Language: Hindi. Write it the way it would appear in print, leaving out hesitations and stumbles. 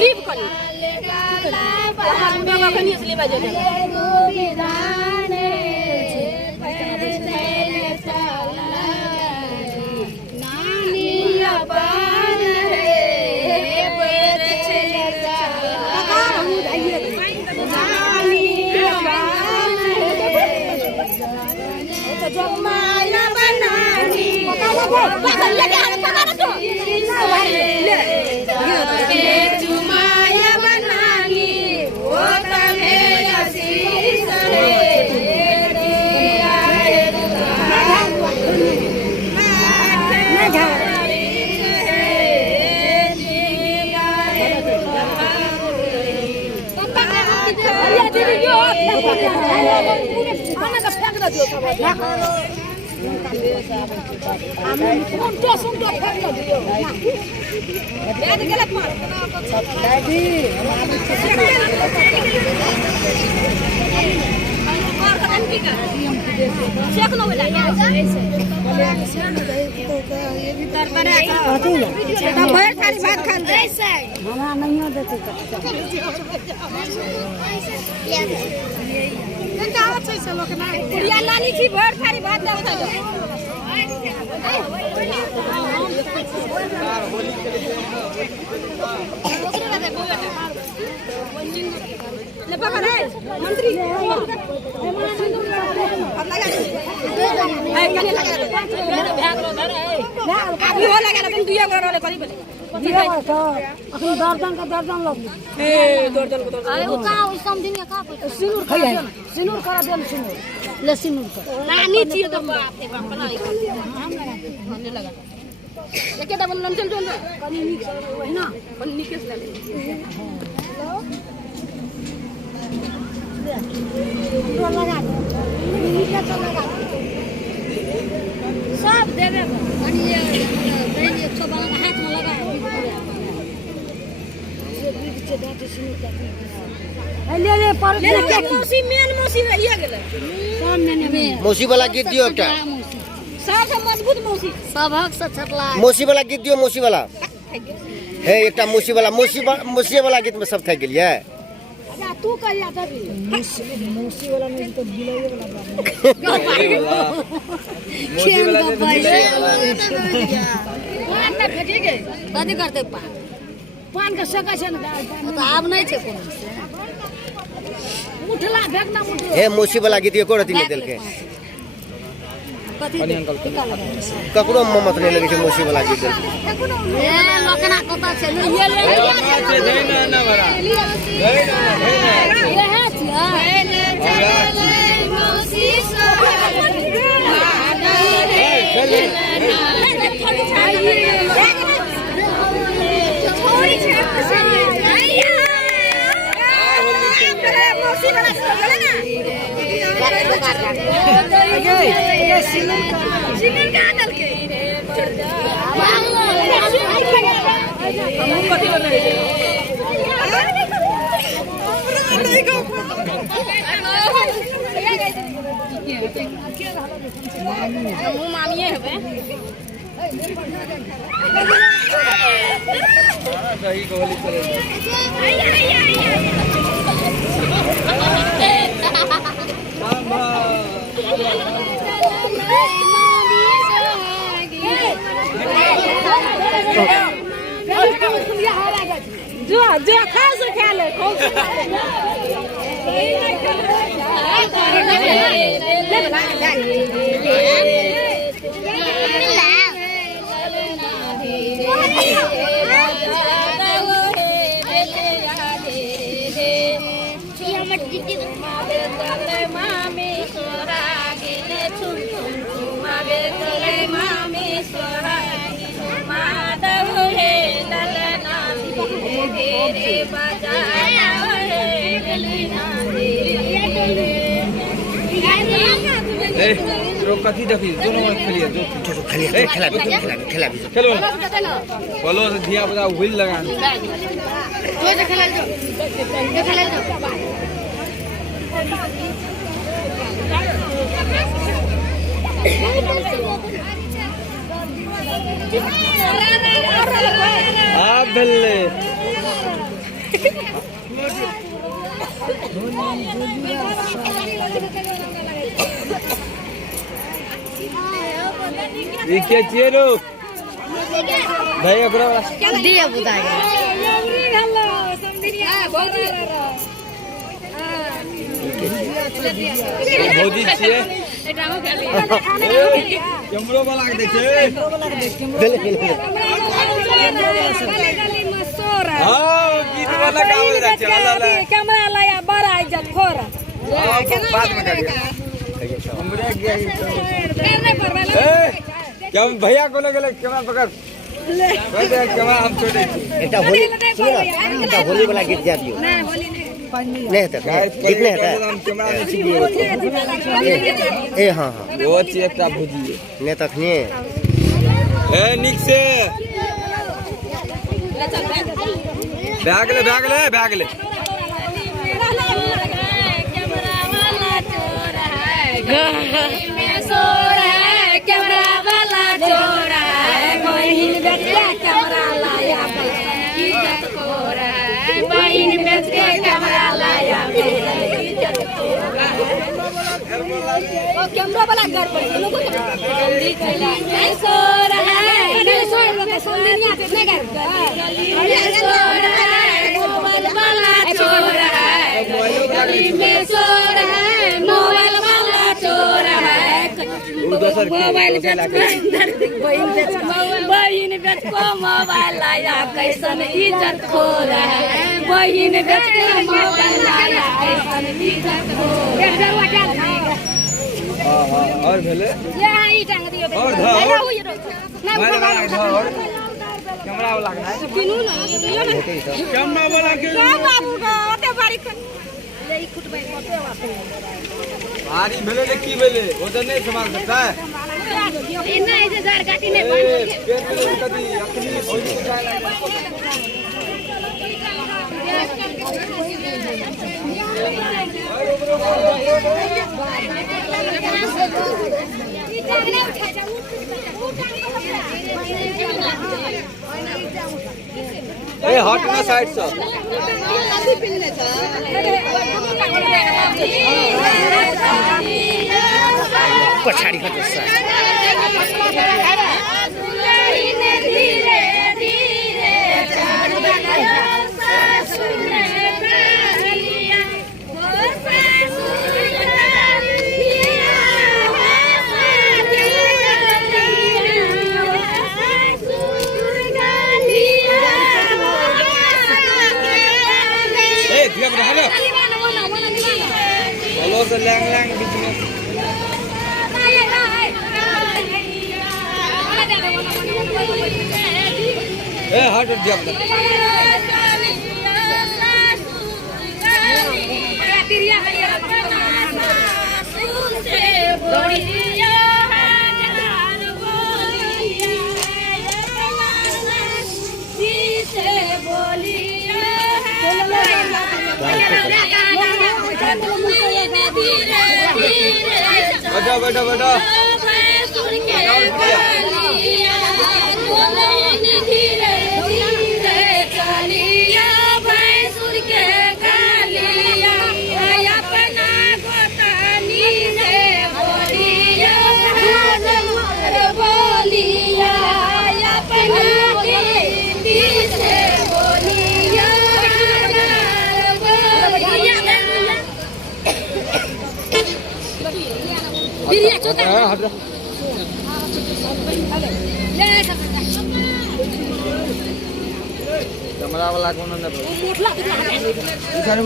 लीव कनी बाबा कनी असली बाजे माया बनानी माया बनानी वो तमें आशीष नानी थी भर थारी बात मंत्री दर्जन का दर्जन लोग सिनूर करा दे ले सिनूर कर नानी चाहिए तो लगा लेके डबल लंचन चल कनी निक है ना कनी निकेस ले तो लगा निके तो लगा सब देवे कनी ये 100 वाला हाथ में लगा से दाते सिनूर कर ले पर मौसी मेन मौसी ये गेले कौन में मौसी वाला गीत दियो एकटा सब मजबूत मौसी सबक से छटला मौसी वाला गीत दियो मौसी वाला हे एकटा मौसी वाला गीत में सब थक गेलिए अच्छा तू कहिया तभी मौसी वाला नहीं तो गिलाइए वाला मौसी वाला पान ना फटे गए कथि करते पान का सका छै ना तो आब नहीं छै कोनो उठला फेक ना उठ हे मौसी वाला गीत एको रति नहीं देलके कथि ककरो ममत नहीं लगे छै मौसी वाला गीत ए लोकना कता छै ये ले ना भरा ये है चले मौसी मामिए है सही गोली चले जो जो खा से खा ले कथी देखी दोनों में खेलिए जो खेलो बोलो से धिया बजा व्हील लगा आप भेले के चेरो भाई ओकरा दिया बुदाई भौजी छिए कैमरो वाला के देखे हां गीत वाला गावल जा चला ला कैमरा लाया बड़ा इज्जत खोर बाद में करिए हमरे क्या भैया को लगे कैमरा पकड़ दे कैमरा हम छोड़े एकटा होली सुनो ना एकटा होली वाला गीत जा दियो नहीं होता गीत नहीं होता हम कैमरा में छिए ए हां हां वो छी एकटा भुजिए ने तखने ए निक से बैग ले कैमरा वाला चोर है बहिन बेच के कैमरा लाया इज्जत खोर है बहिन बेच के कैमरा लाया इज्जत खोर है ओ कैमरा वाला घर पर लोगों को जल्दी चला चोर है चोर लोग सोनिया पे नहीं कर चोर है मोबाइल वाला चोर है गली में चोर है मोबाइल वाला चोर है मोबाइल बहिन बेच को मोबाइल लाया कैसन इज्जत खोर है बहिन बेच के मोबाइल लाया कैसन इज्जत खोर और भेले यहाँ ही टांग दियो और धर मारे वाला धर कैमरा वाला लगना है किनु ना कैमरा वाला के क्या बाबू का ओते बारी ले ई फुट भाई ओते वाते भारी भेले ले की भेले वो तो नहीं संभाल सकता है इतना ऐसे जार काटी नहीं पेट में कभी अपनी भौजी उठाए ए हट ना साइड से पछाड़ी खटो सा हेलो से लैंग बीच में ए हट दिया अपना बैठो बैठो कैमरा वाला कौन